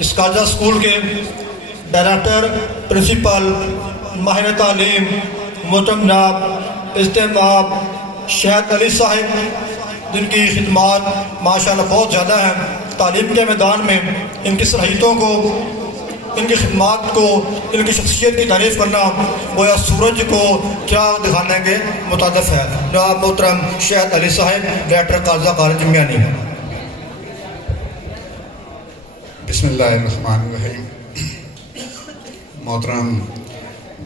اس کالجہ school کے director principal ماہر تعلیم محترم جناب اجتماع شہید علی صاحب، جن کی خدمات ماشاءاللہ بہت زیادہ ہیں تعلیم کے میدان میں، ان کی صلاحیتوں کو، ان کی خدمات کو، ان کی شخصیت کی تعریف کرنا گویا سورج کو کیا دکھانے کے مترادف ہے۔ جناب محترم شہید علی صاحب، ڈائریکٹر کالجہ کالج میانی۔ بسم اللہ الرحمن الرحیم۔ محترم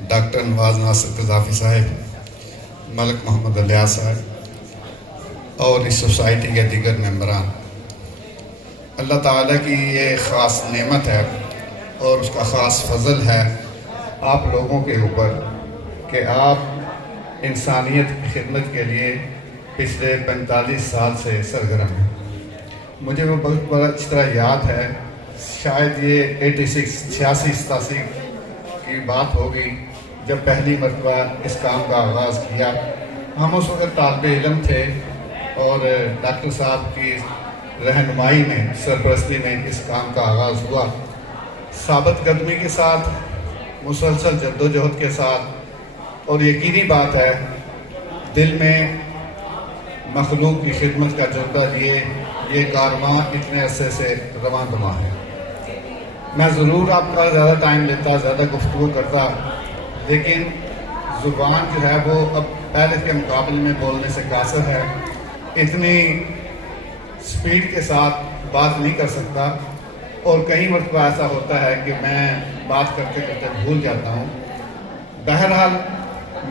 ڈاکٹر نواز ناصر قذافی صاحب، ملک محمد الیاس صاحب اور اس سوسائٹی کے دیگر ممبران، اللہ تعالیٰ کی یہ خاص نعمت ہے اور اس کا خاص فضل ہے آپ لوگوں کے اوپر کہ آپ انسانیت کی خدمت کے لیے پچھلے 45 سال سے سرگرم ہیں۔ مجھے وہ بہت بڑا اچھی طرح یاد ہے، شاید یہ 86 کی بات ہوگی جب پہلی مرتبہ اس کام کا آغاز کیا۔ ہم اس وقت طالب علم تھے اور ڈاکٹر صاحب کی رہنمائی میں، سرپرستی میں اس کام کا آغاز ہوا۔ ثابت قدمی کے ساتھ، مسلسل جدوجہد کے ساتھ، اور یقینی بات ہے دل میں مخلوق کی خدمت کا جذبہ لیے یہ کارواں اتنے عرصے سے رواں دواں ہے۔ میں ضرور آپ کا زیادہ ٹائم لیتا، زیادہ گفتگو کرتا، لیکن زبان جو ہے وہ اب پہلے کے مقابلے میں بولنے سے قاصر ہے، اتنی سپیڈ کے ساتھ بات نہیں کر سکتا، اور کئی مرتبہ ایسا ہوتا ہے کہ میں بات کرتے کرتے بھول جاتا ہوں۔ بہرحال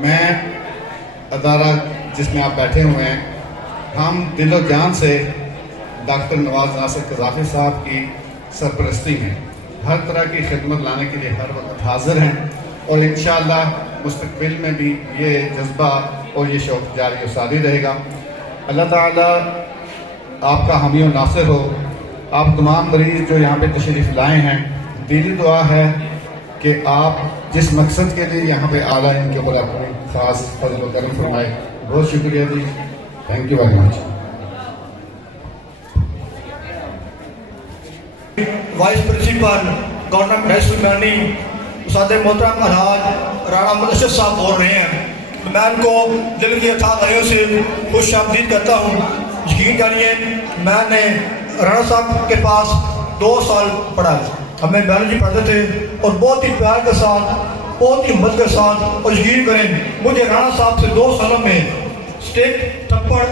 میں ادارہ جس میں آپ بیٹھے ہوئے ہیں، ہم دل و جان سے ڈاکٹر نواز ناصر قذافی صاحب کی سرپرستی میں ہر طرح کی خدمت لانے کے لیے ہر وقت حاضر ہیں، اور انشاءاللہ مستقبل میں بھی یہ جذبہ اور یہ شوق جاری و ساری رہے گا۔ اللہ تعالیٰ آپ کا حامی و ناصر ہو۔ آپ تمام مریض جو یہاں پہ تشریف لائے ہیں، دلی دعا ہے کہ آپ جس مقصد کے لیے یہاں پہ آ رہے ہیں ان کے اوپر اپنی خاص فضل و کرم فرمائے۔ بہت شکریہ جی، thank you very much. Vice principal government high school Miani استاد محترم الحاج رانا مدثر صاحب بول رہے ہیں۔ میں ان کو دل کی اتھاہ گہرائیوں سے خوش آمدید کرتا ہوں۔ یقین جانیے میں نے رانا صاحب کے پاس 2 سال پڑھا، ہمیں بایولوجی پڑھتے تھے، اور بہت ہی پیار کے ساتھ، بہت ہی ہمت کے ساتھ، اور یقین کریں مجھے رانا صاحب سے 2 سالوں میں اسٹیٹ تھپڑ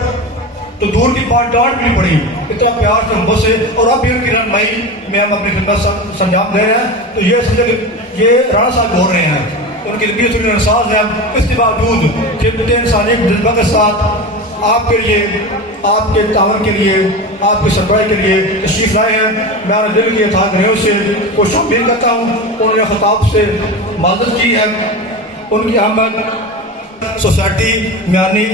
تو دور کی بات ڈانٹ بھی پڑی، اتنا پیار سے ہم سے، اور اب بھی ان کی رہنمائی میں ہم اپنی خدمت سنجام دے رہے ہیں۔ تو یہ سمجھے کہ یہ رانا صاحب بول رہے ہیں، ان کی طبیعت تھوڑی ناساز ہے، اس کے باوجود خدمت انسانی کے جذبہ کے ساتھ آپ کے لیے، آپ کے تعاون کے لیے، آپ کی سربراہی کے لیے تشریف لائے ہیں۔ میں اپنے دل کی اتھاہ گہرائیوں سے خوش آمدید کرتا ہوں۔ انہوں نے خطاب سے معذرت کی ہے۔ ان کی آمد سوسائٹی میانی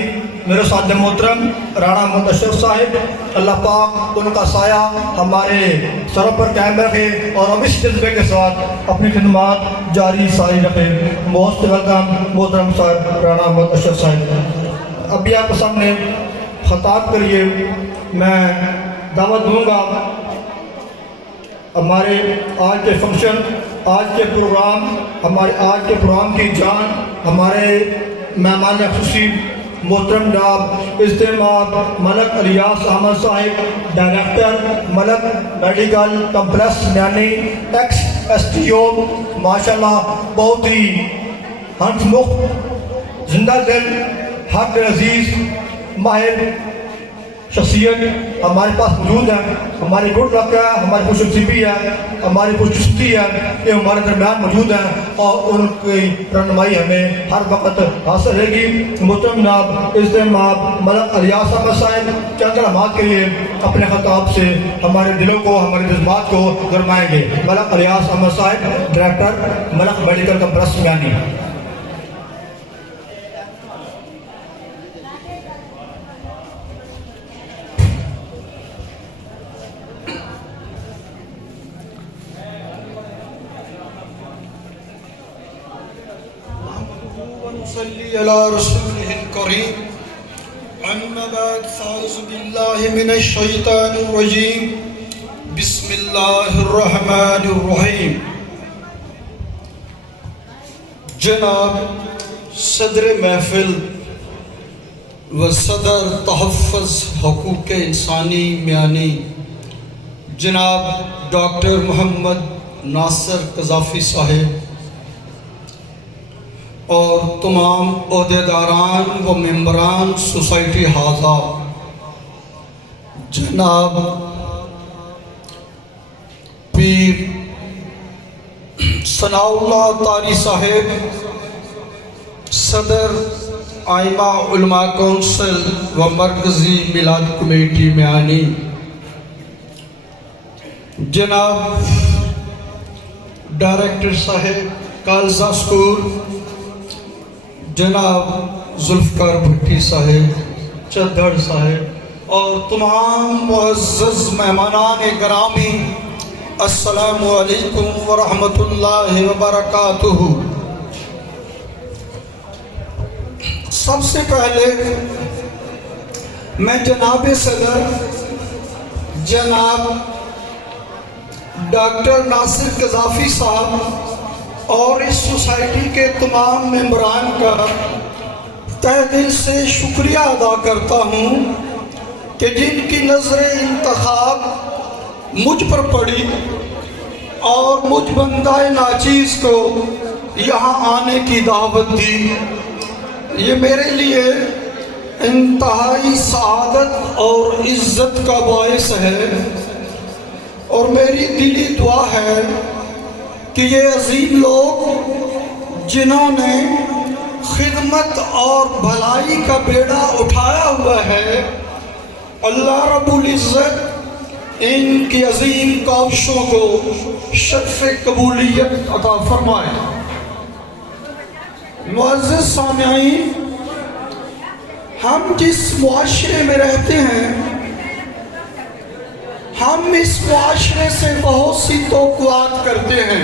میرے ساتھ محترم رانا مدثر صاحب، اللہ پاک ان کا سایہ ہمارے سروں پر قائم رکھے اور ہم اس جذبے کے ساتھ اپنی خدمات جاری ساری رکھے۔ موسٹ ویلکم محترم صاحب رانا مدثر صاحب۔ ابھی آپ کے سامنے خطاب کے لیے میں دعوت دوں گا۔ ہمارے آج کے فنکشن، آج کے پروگرام، ہمارے آج کے پروگرام کی جان ہمارے مہمان خصوصی محترم جناب اجتماع ملک الیاس احمد صاحب، director Malik medical complex Miani, X S T O, ماشاءاللہ بہت ہی ہنسمکھ، زندہ دل، حق عزیز، ماہر شخصیت ہمارے پاس موجود ہے۔ ہماری گڈ لک ہے، ہماری خوش نصیبی ہے، ہماری خوش چستی ہے کہ ہمارے درمیان موجود ہیں، اور ان کی رہنمائی ہمیں ہر وقت حاصل رہے گی۔ محترم جناب اجتماع ملک الیاس احمد صاحب چند کلمات کے لیے اپنے خطاب سے ہمارے دلوں کو، ہمارے جذبات کو گرمائیں گے۔ ملک الیاس احمد صاحب، ڈائریکٹر ملک میڈیکل کمپلیکس میانی۔ صلی علی رسولہ الکریم۔ اما بعد فاعوذ باللہ من الشیطان الرجیم، بسم اللہ الرحمن الرحیم. جناب صدر محفل و صدر تحفظ حقوق انسانی میانی جناب ڈاکٹر محمد ناصر قذافی صاحب اور تمام عہدیداران و ممبران سوسائٹی حاضہ، جناب پیر ثناء اللہ طاری صاحب صدر آئمہ علماء کونسل و مرکزی میلاد کمیٹی میانی، جناب ڈائریکٹر صاحب کالزہ سکول جناب ذوالفقار بھٹی صاحب چدھڑ صاحب اور تمام معزز مہمانان گرامی، السلام علیکم ورحمۃ اللہ وبرکاتہ. سب سے پہلے میں جناب صدر جناب ڈاکٹر ناصر قذافی صاحب اور اس سوسائٹی کے تمام ممبران کا تہ دل سے شکریہ ادا کرتا ہوں کہ جن کی نظر انتخاب مجھ پر پڑی اور مجھ بندہ ناچیز کو یہاں آنے کی دعوت دی. یہ میرے لیے انتہائی سعادت اور عزت کا باعث ہے اور میری دلی دعا ہے کہ یہ عظیم لوگ جنہوں نے خدمت اور بھلائی کا بیڑا اٹھایا ہوا ہے، اللہ رب العزت ان کی عظیم کاوشوں کو شرف قبولیت عطا فرمائے. معزز سامعین، ہم جس معاشرے میں رہتے ہیں، ہم اس معاشرے سے بہت سی توقعات کرتے ہیں.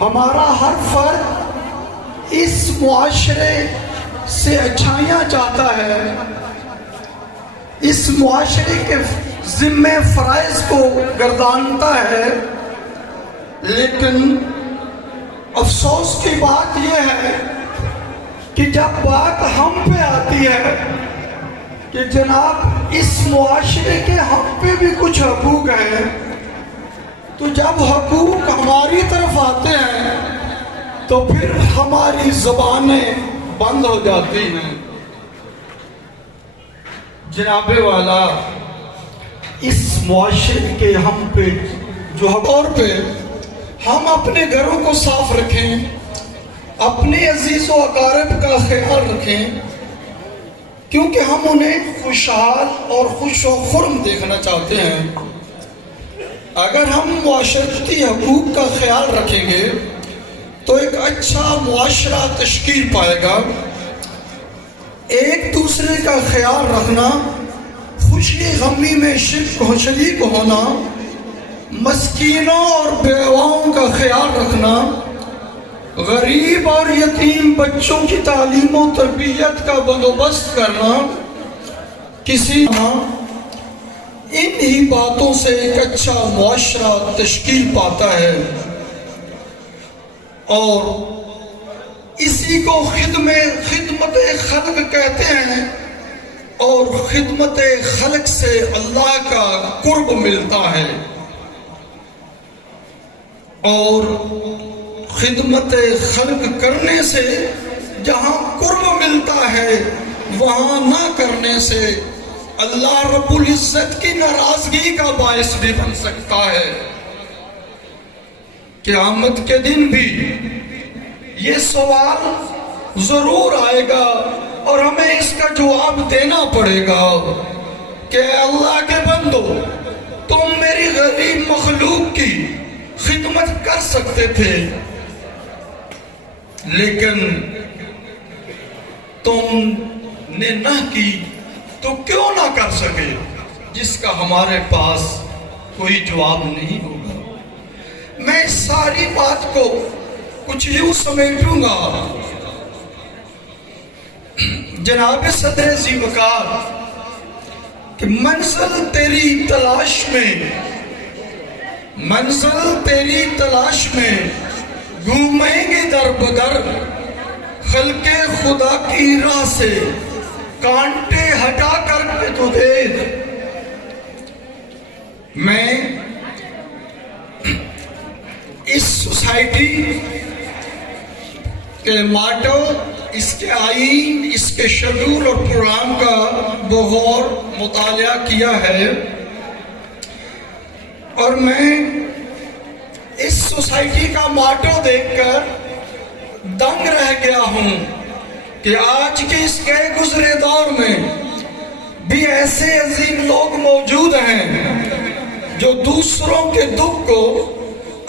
ہمارا ہر فرد اس معاشرے سے اچھائیاں چاہتا ہے، اس معاشرے کے ذمہ فرائض کو گردانتا ہے، لیکن افسوس کی بات یہ ہے کہ جب بات ہم پہ آتی ہے کہ جناب اس معاشرے کے ہم پہ بھی کچھ حقوق ہیں، تو جب حقوق ہماری طرف آتے ہیں تو پھر ہماری زبانیں بند ہو جاتی ہیں. جناب والا، اس معاشرے کے ہم پہ جو طور پہ ہم اپنے گھروں کو صاف رکھیں، اپنے عزیز و اقارب کا خیال رکھیں، کیونکہ ہم انہیں خوشحال اور خوش و خرم دیکھنا چاہتے ہیں. اگر ہم معاشرتی حقوق کا خیال رکھیں گے تو ایک اچھا معاشرہ تشکیل پائے گا. ایک دوسرے کا خیال رکھنا، خوشی غمی میں شریک ہونا، مسکینوں اور بیواؤں کا خیال رکھنا، غریب اور یتیم بچوں کی تعلیم و تربیت کا بندوبست کرنا، ان ہی باتوں سے ایک اچھا معاشرہ تشکیل پاتا ہے. اور اسی کو خدمت خلق کہتے ہیں، اور خدمت خلق سے اللہ کا قرب ملتا ہے. اور خدمت خلق کرنے سے جہاں قرب ملتا ہے، وہاں نہ کرنے سے اللہ رب العزت کی ناراضگی کا باعث بھی بن سکتا ہے. قیامت کے دن بھی یہ سوال ضرور آئے گا اور ہمیں اس کا جواب دینا پڑے گا کہ اللہ کے بندو، تم میری غریب مخلوق کی خدمت کر سکتے تھے، لیکن تم نے نہ کی، تو کیوں نہ کر سکے، جس کا ہمارے پاس کوئی جواب نہیں ہوگا. میں اس ساری بات کو کچھ یوں سمیٹوں گا. جناب صدر ذی وقار کہ منزل تیری تلاش میں گھومیں گے در بدر، خلق خدا کی راہ سے کانٹے ہٹا کر کے تو دیکھ۔ میں اس سوسائٹی کے ماٹو، اس کے آئین، اس کے شیڈول اور پروگرام کا بغور مطالعہ کیا ہے، اور میں اس سوسائٹی کا ماٹو دیکھ کر دنگ رہ گیا ہوں کہ آج کے اس گئے گزرے دور میں بھی ایسے عظیم لوگ موجود ہیں جو دوسروں کے دکھ کو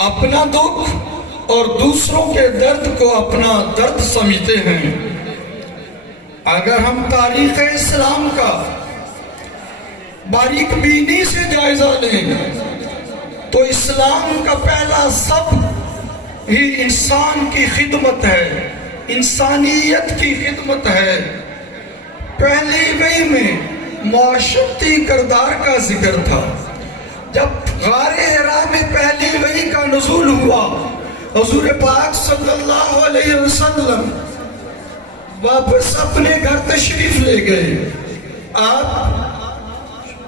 اپنا دکھ اور دوسروں کے درد کو اپنا درد سمجھتے ہیں۔ اگر ہم تاریخ اسلام کا باریک بینی سے جائزہ لیں تو اسلام کا پہلا سبق ہی انسان کی خدمت ہے، انسانیت کی خدمت ہے۔ پہلی وحی میں معاشرتی کردار کا ذکر تھا۔ جب غار حرا میں پہلی وحی کا نزول ہوا، حضور پاک صلی اللہ علیہ وسلم واپس اپنے گھر تشریف لے گئے۔ آپ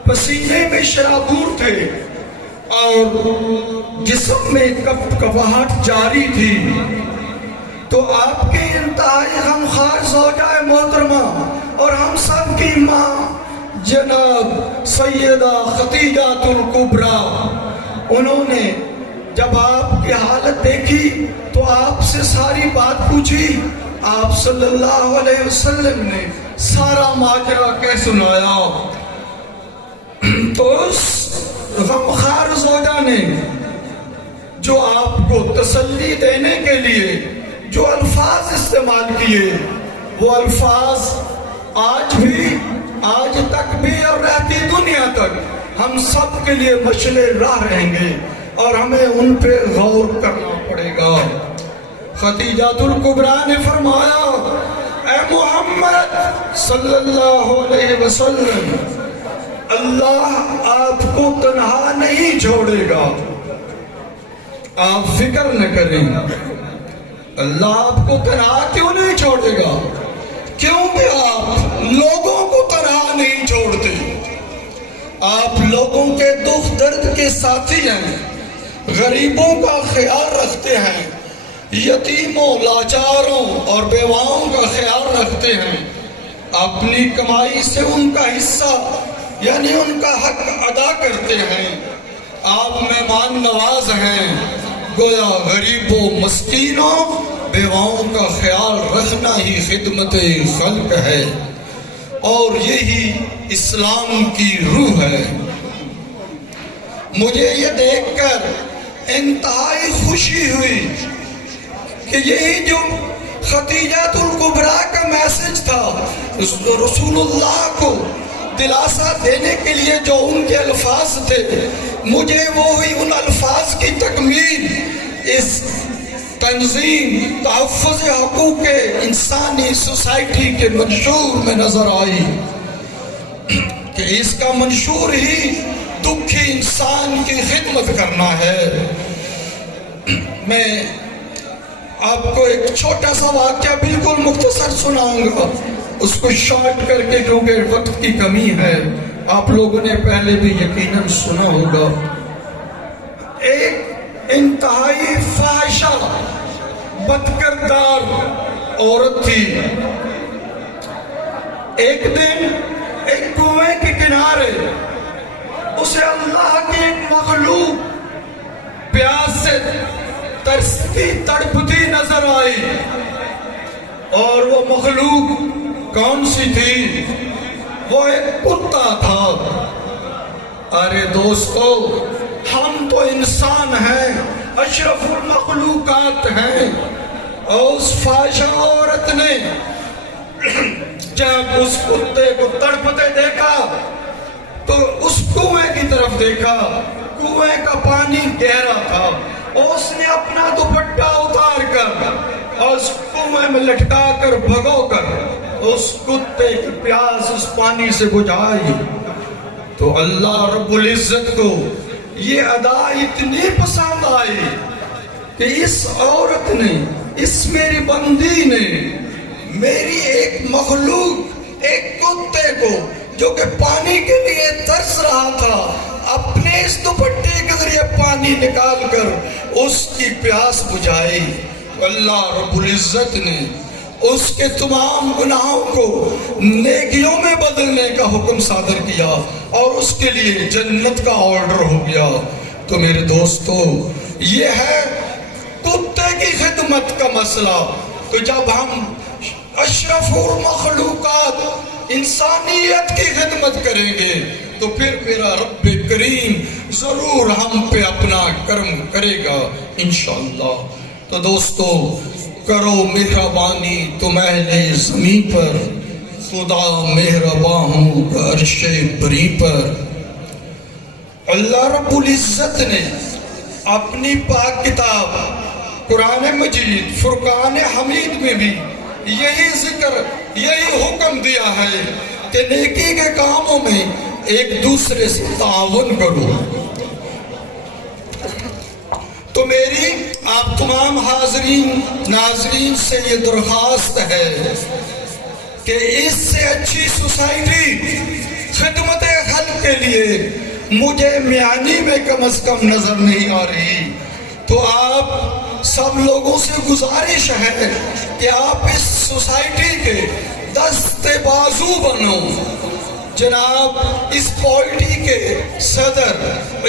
پسینے میں شرابور تھے اور جسم میں کپکپاہٹ جاری تھی، تو آپ کی انتہائی غمخوار زوجہ محترمہ اور ہم سب کی ماں جناب سیدہ خدیجہ الکبریٰ، انہوں نے جب آپ کی حالت دیکھی تو آپ سے ساری بات پوچھی۔ آپ صلی اللہ علیہ وسلم نے سارا ماجرا کہہ سنایا۔ تو اس غمخوار زوجہ نے جو آپ کو تسلی دینے کے لیے جو الفاظ استعمال کیے، وہ الفاظ آج تک بھی اور رہتی دنیا تک ہم سب کے لیے مشعل راہ رہیں گے اور ہمیں ان پہ غور کرنا پڑے گا۔ خدیجہ الکبریٰ نے فرمایا، اے محمد صلی اللہ علیہ وسلم، اللہ آپ کو تنہا نہیں چھوڑے گا، آپ فکر نہ کریں۔ اللہ آپ کو تنہا کیوں نہیں چھوڑے گا؟ کیونکہ آپ لوگوں کو تنہا نہیں چھوڑتے، آپ لوگوں کے دکھ درد کے ساتھی ہیں، غریبوں کا خیال رکھتے ہیں، یتیموں، لاچاروں اور بیواؤں کا خیال رکھتے ہیں، اپنی کمائی سے ان کا حصہ یعنی ان کا حق ادا کرتے ہیں۔ آپ مہمان نواز ہیں، گویا غریبوں، مسکینوں، بیواؤں کا خیال رکھنا ہی خدمت خلق ہے، اور یہی اسلام کی روح ہے۔ مجھے یہ دیکھ کر انتہائی خوشی ہوئی کہ یہی جو خدیجہ الکبریٰ کا میسج تھا، رسول اللہ کو دلاسا دینے کے لیے جو ان کے الفاظ تھے، مجھے وہی ان الفاظ کی تکمیل اس تنظیم تحفظ حقوق انسانی سوسائٹی کے منشور میں نظر آئی کہ اس کا منشور ہی دکھی انسان کی خدمت کرنا ہے۔ میں آپ کو ایک چھوٹا سا واقعہ بالکل مختصر سناؤں گا، اس کو شارٹ کر کے، کیونکہ وقت کی کمی ہے، آپ لوگوں نے پہلے بھی یقیناً سنا ہوگا۔ ایک انتہائی فاحشہ بدکردار عورت تھی۔ ایک دن ایک کنویں کے کنارے اسے اللہ کی ایک مخلوق پیاس سے ترستی تڑپتی نظر آئی، اور وہ مخلوق کون سی تھی؟ وہ ایک کتا تھا۔ ارے دوستو، ہم تو انسان ہیں، اشرف المخلوقات ہیں، اور اس فاحشہ عورت نے جب اس کتے کو تڑپتے دیکھا تو اس کنویں کی طرف دیکھا۔ کنویں کا پانی گہرا تھا، اس نے اپنا دوپٹہ اتار کر اور اس کنویں میں لٹکا کر بھگو کر اس کتے کی پیاس اس پانی سے بجھائی۔ تو اللہ رب العزت کو یہ ادا اتنی پسند آئی کہ اس عورت نے، اس میری بندی نے میری ایک مخلوق، ایک کتے کو جو کہ پانی کے لیے ترس رہا تھا، اپنے اس دوپٹے کے ذریعے پانی نکال کر اس کی پیاس بجھائی۔ اللہ رب العزت نے اس کے تمام گناہوں کو نیکیوں میں بدلنے کا حکم صادر کیا اور اس کے لیے جنت کا آرڈر ہو گیا۔ تو میرے دوستو، یہ ہے کتے کی خدمت کا مسئلہ۔ تو جب ہم اشرف المخلوقات انسانیت کی خدمت کریں گے تو پھر میرا رب کریم ضرور ہم پہ اپنا کرم کرے گا انشاءاللہ۔ تو دوستو، کرو مہربانی تم اہل زمین پر، خدا مہرباں ہوں عرش بری پر۔ اللہ رب العزت نے اپنی پاک کتاب قرآن مجید فرقان حمید میں بھی یہی ذکر، یہی حکم دیا ہے کہ نیکی کے کاموں میں ایک دوسرے سے تعاون کرو۔ تو میری آپ تمام حاضرین ناظرین سے یہ درخواست ہے کہ اس سے اچھی سوسائٹی خدمت خلق کے لیے مجھے میانی میں کم از کم نظر نہیں آ رہی۔ تو آپ سب لوگوں سے گزارش ہے کہ آپ اس سوسائٹی کے دست بازو بنو۔ جناب اس پارٹی کے صدر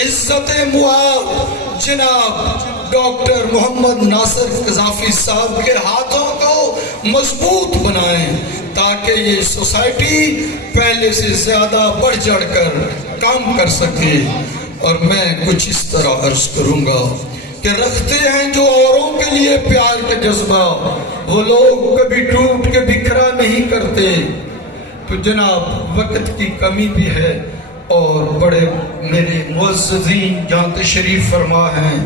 عزت معاب جناب ڈاکٹر محمد ناصر قذافی صاحب کے ہاتھوں کو مضبوط بنائیں تاکہ یہ سوسائٹی پہلے سے زیادہ بڑھ چڑھ کر کام کر سکے۔ اور میں کچھ اس طرح عرض کروں گا کہ رکھتے ہیں جو اوروں کے لیے پیار کا جذبہ، وہ لوگ کبھی ٹوٹ کے بکھرا نہیں کرتے۔ تو جناب وقت کی کمی بھی ہے اور بڑے میرے معززین جہاں تشریف فرما ہیں،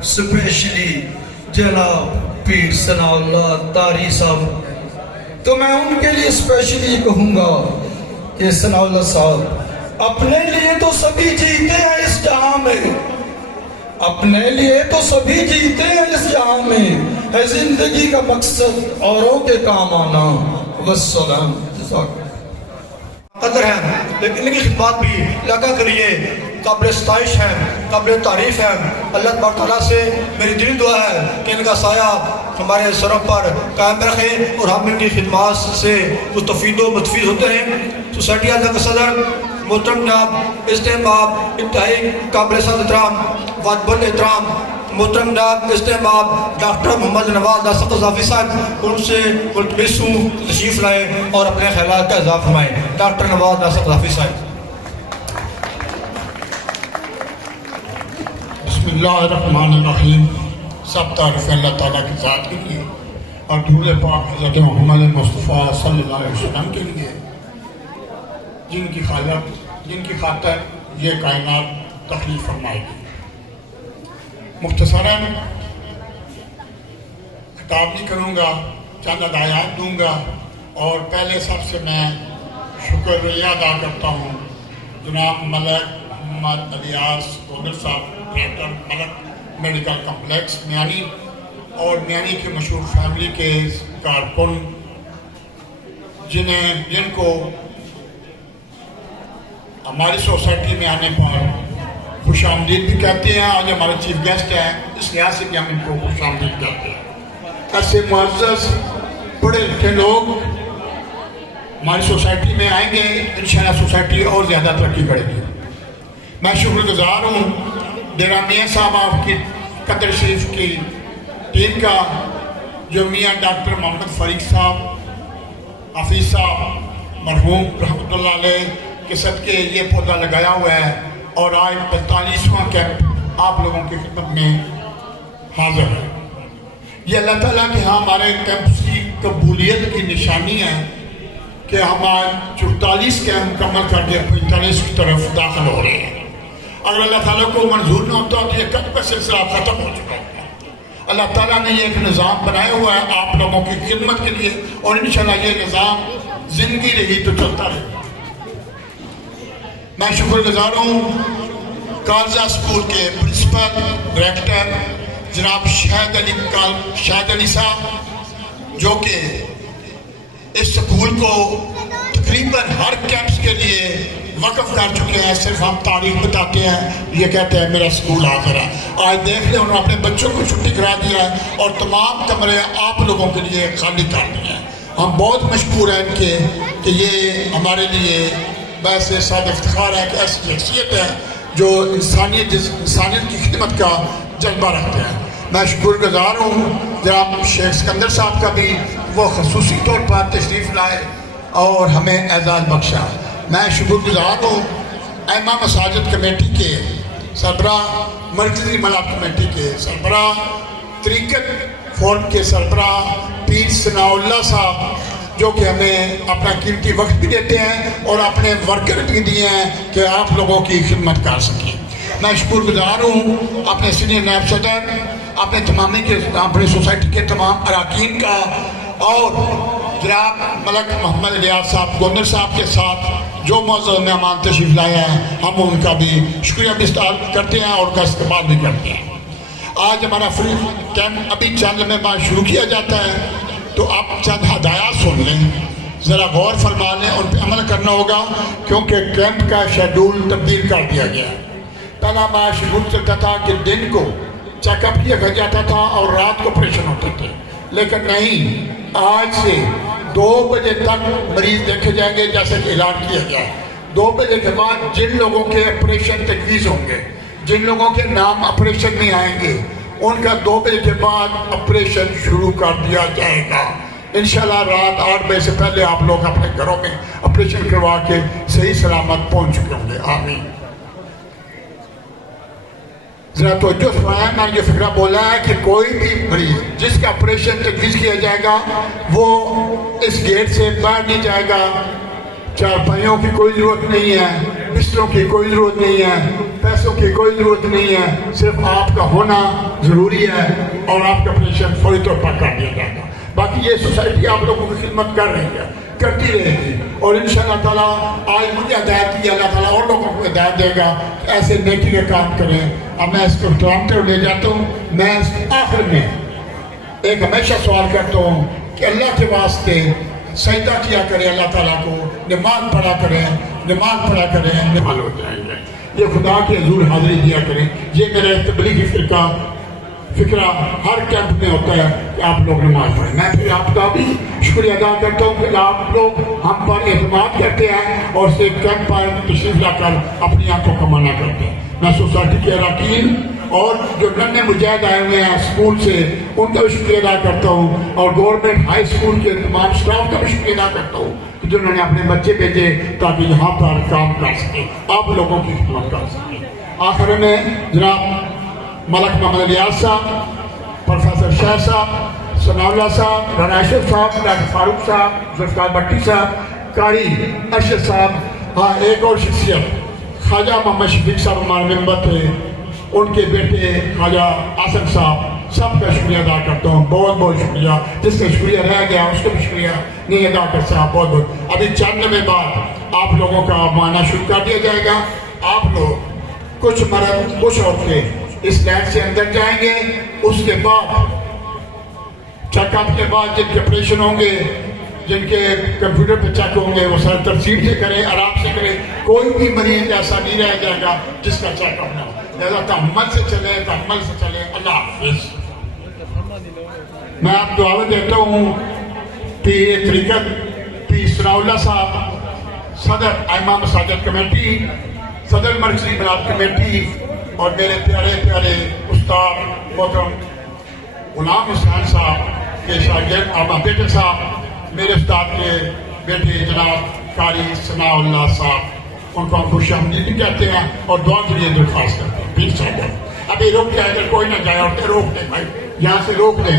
اسپیشلی جناب پیر ثناء اللہ طاری صاحب، تو میں ان کے لیے اسپیشلی کہوں گا کہ ثناء اللہ صاحب اپنے لیے تو سبھی جیتے ہیں اس جہاں میں، اپنے لیے تو سبھی جیتے ہیں اس جہاں میں، ہے زندگی کا مقصد اوروں کے کام آنا۔ والسلام۔ جزاک قدر ہیں، لیکن ان کی خدمات بھی علاقہ کے لیے قابل ستائش ہیں، قابل تعریف ہیں۔ اللہ تبارک تعالیٰ سے میری دلی دعا ہے کہ ان کا سایہ ہمارے سروں پر قائم رکھے اور ہم ان کی خدمات سے مستفید و متفید ہوتے ہیں۔ سوسائٹی اعلیٰ کا صدر محترم جناب استحباب انتہائی قابل صد احترام واجب الاحترام محترم جناب استحباب ڈاکٹر محمد نواز ناصر قذافی صاحب، ان سے ملتمس ہوں تشریف لائیں اور اپنے خیالات کا اظہار فرمائیں۔ ڈاکٹر نواز ناصر قذافی صاحب۔ بسم اللہ الرحمن الرحیم۔ سب تعریف اللہ تعالیٰ کی ذات کے لیے اور دور پاک حضرت محمد مصطفیٰ صلی اللہ علیہ وسلم کے لیے، جن کی خاطر یہ کائنات تخلیق فرمائی گئی۔ مختصراً خطاب نہیں کروں گا، چند ہدایات دوں گا، اور پہلے سب سے میں شکریہ ادا کرتا ہوں جناب ملک محمد الیاس گودر صاحب، ڈائریکٹر ملک میڈیکل کمپلیکس میانی اور میانی کی مشہور فیملی کے کارکن، جن کو ہماری سوسائٹی میں آنے پر خوش آمدید بھی کہتے ہیں۔ آج ہمارے چیف گیسٹ ہیں، اس لحاظ سے کہ ہم ان کو خوش آمدید کہتے ہیں۔ ایسے معزز پڑھے لکھے لوگ ہماری سوسائٹی میں آئیں گے، انشاءاللہ سوسائٹی اور زیادہ ترقی کرے گی۔ میں شکر گزار ہوں ڈیرہ میاں صاحب آپ کی قدر شریف کی ٹیم کا، جو میاں ڈاکٹر محمد فریق صاحب حفیظ صاحب مرحوم رحمۃ اللہ علیہ کے صدقے یہ پودا لگایا ہوا ہے، اور آج 45واں کیمپ آپ لوگوں کی خدمت میں حاضر ہے۔ یہ اللہ تعالیٰ کے ہاں ہمارے کیمپس کی قبولیت کی نشانی ہے کہ ہم آج 44 کیمپ مکمل کر کے 45 کی طرف داخل ہو رہے ہیں۔ اگر اللہ تعالیٰ کو منظور نہ ہوتا تو یہ کب کا سلسلہ ختم ہو چکا ہوتا۔ اللہ تعالیٰ نے یہ ایک نظام بنایا ہوا ہے آپ لوگوں کی خدمت کے لیے، اور انشاءاللہ یہ نظام زندگی رہی تو چلتا رہے۔ میں شکر گزار ہوں کالزہ اسکول کے پرنسپل ڈائریکٹر جناب شاہد علی صاحب، جو کہ اس اسکول کو تقریباً ہر کیمپس کے لیے وقف کر چکے ہیں. صرف ہم تاریخ بتاتے ہیں، یہ کہتے ہیں میرا اسکول حاضر ہے. آج دیکھ لیں انہوں نے اپنے بچوں کو چھٹی کرا دیا ہے اور تمام کمرے آپ لوگوں کے لیے خالی کر دیے ہیں. ہم بہت مشکور ہیں ان کے کہ یہ ہمارے لیے ویسے صاحب افتخار ہے کہ ایسی شخصیت ہے جو انسانیت کی خدمت کا جذبہ رکھتے ہیں. میں شکر گزار ہوں جناب شیخ سکندر صاحب کا بھی، وہ خصوصی طور پر تشریف لائے اور ہمیں اعزاز بخشا. میں شکر گزار ہوں ائمہ مساجد کمیٹی کے سربراہ، مرکزی ملک کمیٹی کے سربراہ، طریقت فورم کے سربراہ پیر ثناء اللہ صاحب، جو کہ ہمیں اپنا قیمتی وقت بھی دیتے ہیں اور اپنے ورکر بھی دیے ہیں کہ آپ لوگوں کی خدمت کر سکیں. میں شکر گزار ہوں اپنے سینئر نائب صدر، اپنے سوسائٹی کے تمام اراکین کا، اور جناب ملک محمد الیاس صاحب گورنر صاحب کے ساتھ جو معزز مہمان تشریف لائے ہیں، ہم ان کا بھی شکریہ بھی کرتے ہیں اور ان کا استقبال بھی کرتے ہیں. آج ہمارا فری کیمپ ابھی چند لمحے بعد شروع کیا جاتا ہے، تو آپ چند ہدایات سن لیں، ذرا غور فرما لیں، ان پہ عمل کرنا ہوگا کیونکہ کیمپ کا شیڈول تبدیل کر دیا گیا ہے. پہلا ہمارا شیڈول چلتا تھا کہ دن کو چیک اپ کیا جاتا تھا اور رات کو آپریشن ہوتے تھے، لیکن نہیں، آج سے 2 بجے تک مریض دیکھے جائیں گے جیسے کہ اعلان کیا گیا ہے. 2 بجے کے بعد جن لوگوں کے آپریشن تجویز ہوں گے، جن لوگوں کے نام آپریشن میں آئیں گے، ان کا 2 بجے کے بعد آپریشن شروع کر دیا جائے گا. انشاءاللہ رات 8 بجے سے پہلے آپ لوگ اپنے گھروں میں آپریشن کروا کے صحیح سلامت پہنچ چکے ہوں گے. آمین. ذرا توجہ فرمائیں، میں نے یہ فکرہ بولا ہے کہ کوئی بھی مریض جس کا آپریشن تجویز کیا جائے گا وہ اس گیٹ سے باہر نہیں جائے گا. چارپائیوں کی کوئی ضرورت نہیں ہے، بستروں کی کوئی ضرورت نہیں ہے، پیسوں کی کوئی ضرورت نہیں ہے، صرف آپ کا ہونا ضروری ہے اور آپ کا آپریشن فوری طور پر کر دیا جائے گا. باقی یہ سوسائٹی آپ لوگوں کی خدمت کر رہی ہے، کرتی رہے گی، اور انشاءاللہ تعالیٰ آج مجھے ہدایت کی، اللہ تعالیٰ اور لوگوں کو ہدایت دے گا کہ ایسے نیکی کے کام کریں. اب میں اس کو احترام کر لے جاتا ہوں. میں آخر میں ایک ہمیشہ سوال کرتا ہوں کہ اللہ کے واسطے سجدہ کیا کریں اللہ تعالیٰ کو، نماز پڑھا کریں، نماز ہو جائیں گے. یہ خدا کے حضور حاضری دیا کریں. یہ میرا تبلیغی فکرہ ہر کیمپ میں ہوتا ہے کہ آپ لوگ نماز پڑھیں. میں پھر آپ کا بھی شکریہ ادا کرتا ہوں کہ آپ لوگ ہم پر اعتماد کرتے ہیں اور سے کیمپ پر تشریف لا کر اپنی آنکھوں کا منع کرتے ہیں. میں سوسائٹی کے اراکین اور جو ننے مجاہد آئے ہوئے ہیں اسکول سے، ان کا بھی شکریہ ادا کرتا ہوں، اور گورنمنٹ ہائی اسکول کے تمام اسٹاف کا بھی شکریہ ادا کرتا ہوں جنہوں نے اپنے بچے بھیجے تاکہ یہاں پر کام کر سکیں، آپ لوگوں کی خدمت کر سکیں. آخر میں جناب ملک محمد الیاس صاحب، پروفیسر شاہ صاحب، ثناء اللہ صاحب، رانا اشرف صاحب، ڈاکٹر فاروق صاحب، ذوالفقار بھٹی صاحب، قاری ارشد صاحب، ہاں ایک اور شخصیت خواجہ محمد شفیق صاحب ہمارے ممبر تھے، ان کے بیٹے خواجہ آصف صاحب، سب کا شکریہ ادا کرتا ہوں. بہت بہت شکریہ. جس کا شکریہ رہ گیا اس کو بھی شکریہ نہیں ادا کر سکا. بہت بہت. ابھی چند لمحے بعد آپ لوگوں کا معائنہ شروع کر دیا جائے گا. آپ لوگ کچھ مرد کچھ عورتیں اس لائن سے اندر جائیں گے. اس کے بعد چیک اپ کے بعد جن کے آپریشن ہوں گے، جن کے کمپیوٹر پہ چیک ہوں گے، وہ سر ترتیب سے کریں، آرام سے کریں. کوئی بھی مریض ایسا نہیں رہ جائے گا جس کا چیک اپ نہ ہو. لہذا تحمل سے چلے. اللہ حافظ. میں آپ دعا دیتا ہوں پیر طریقت پیر ثناء اللہ صاحب، صدر ائمہ مساجد کمیٹی، صدر مرکزی ملک کمیٹی، اور میرے پیارے پیارے استاد محترم غلام حسین صاحب کے شاگرد علامہ بیٹے صاحب، میرے استاد کے بیٹے جناب قاری ثناء اللہ صاحب، ان کو ہم خوش آمدید بھی کہتے ہیں اور دعا کے لیے درخواست کرتے ہیں. پلیز صاحب ابھی روک جائے اگر کوئی نہ جائے، اور روک دیں بھائی، یہاں سے روک دیں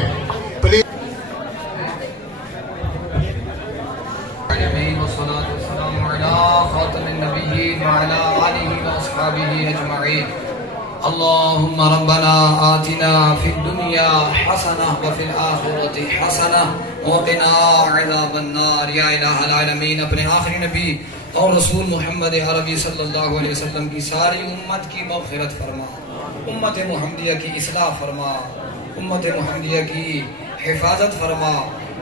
پلیز. اللهم ربنا آتنا في الدنيا حسنة وفي الآخرة حسنة وقنا عذاب النار. یا الہ العالمین، اپنے آخری نبی اور رسول محمد عربی صلی اللہ علیہ وسلم کی ساری امت کی مغفرت فرما، امت محمدیہ کی اصلاح فرما، امت محمدیہ کی حفاظت فرما۔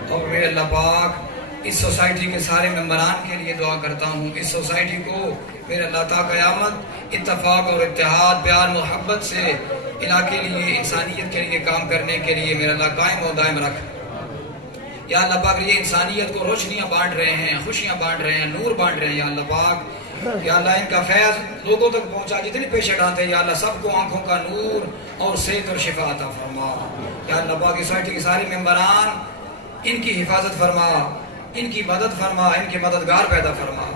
اور میرے اللہ پاک اس سوسائٹی کے سارے ممبران کے لیے دعا کرتا ہوں، اس سوسائٹی کو میرے اللہ تعالیٰ قیامت اتفاق اور اتحاد پیار محبت سے علاقے کے لیے انسانیت کے لیے کام کرنے کے لیے میرے اللہ قائم و دائم رکھ۔ یا اللہ پاک یہ انسانیت کو روشنیاں بانٹ رہے ہیں، خوشیاں بانٹ رہے ہیں، نور بانٹ رہے ہیں، یا اللہ پاک یا اللہ ان کا فیض لوگوں تک پہنچا، جتنے پیشنٹ آتے ہیں یا اللہ سب کو آنکھوں کا نور اور صحت اور شفا عطا فرما۔ یا اللہ پاک اس سوسائٹی کے سارے ممبران ان کی حفاظت فرما، ان کی مدد فرما، ان کے مددگار پیدا فرما۔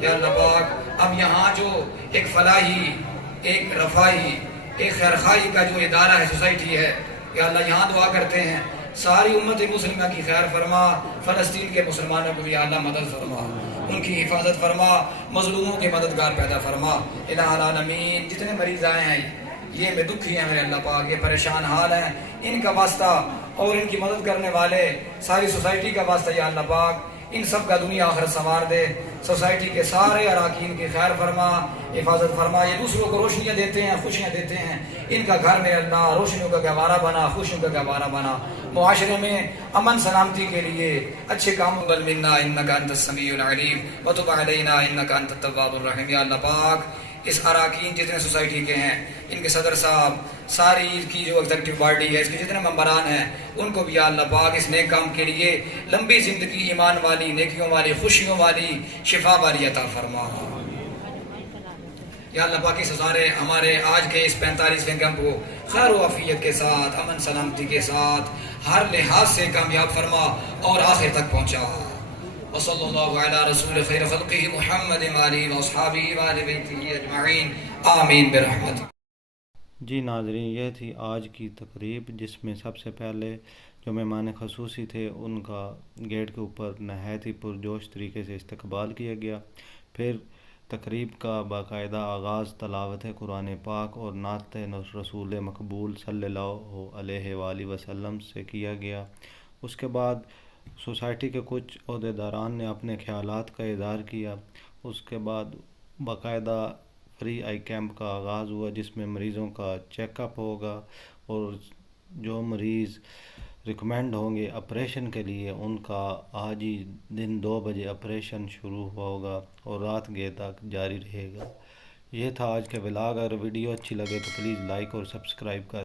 یا اللہ پاک اب یہاں جو ایک فلاحی، ایک رفاہی، ایک خیرخواہی کا جو ادارہ ہے، سوسائٹی ہے، یا اللہ یہاں دعا کرتے ہیں ساری امت مسلمہ کی خیر فرما، فلسطین کے مسلمانوں کو بھی یا اللہ مدد فرما، ان کی حفاظت فرما، مظلوموں کے مددگار پیدا فرما۔ الہ العالمین جتنے مریض آئے ہیں یہ میں دکھی ہیں میرے اللہ پاک، یہ پریشان حال ہیں، ان کا واسطہ اور ان کی مدد کرنے والے ساری سوسائٹی کا واسطہ یا اللہ پاک ان سب کا دنیا آخرت سنوار دے، سوسائٹی کے سارے اراکین کی خیر فرما، حفاظت فرما۔ یہ دوسروں کو روشنیاں دیتے ہیں، خوشیاں دیتے ہیں، ان کا گھر میرے اللہ روشنیوں کا گہوارہ بنا، خوشیوں کا گہوارہ بنا، معاشرے میں امن سلامتی کے لیے اچھے کاموں بل منا انک انت السمیع العلیم وتب علینا انک انت التواب الرحیم۔ یا اللہ پاک اس اراکین جتنے سوسائٹی کے ہیں، ان کے صدر صاحب، ساری کی جو ایگزیکٹو باڈی ہے، اس کے جتنے ممبران ہیں، ان کو بھی یا اللہ پاک اس نیک کام کے لیے لمبی زندگی، ایمان والی، نیکیوں والی، خوشیوں والی، شفا والی عطا فرما۔ یا اللہ پاک اس ہمارے آج کے اس 45ویں کیمپ کو خیر و عافیت کے ساتھ، امن سلامتی کے ساتھ، ہر لحاظ سے کامیاب فرما اور آخر تک پہنچا۔ وصلی اللہ علی رسول خیر خلقہ محمد وآلہ واصحابہ وآل بیتہ اجمعین آمین برحمتہ۔ جی ناظرین، یہ تھی آج کی تقریب، جس میں سب سے پہلے جو مہمان خصوصی تھے ان کا گیٹ کے اوپر نہایت ہی پرجوش طریقے سے استقبال کیا گیا۔ پھر تقریب کا باقاعدہ آغاز تلاوت قرآن پاک اور نعت رسول مقبول صلی اللہ علیہ وآلہ وسلم سے کیا گیا۔ اس کے بعد سوسائٹی کے کچھ عہدیداران نے اپنے خیالات کا اظہار کیا۔ اس کے بعد باقاعدہ فری آئی کیمپ کا آغاز ہوا، جس میں مریضوں کا چیک اپ ہوگا اور جو مریض ریکمینڈ ہوں گے آپریشن کے لیے ان کا آج ہی دن 2 بجے آپریشن شروع ہوگا اور رات گئے تک جاری رہے گا۔ یہ تھا آج کے ولاگ۔ اگر ویڈیو اچھی لگے تو پلیز لائک اور سبسکرائب کر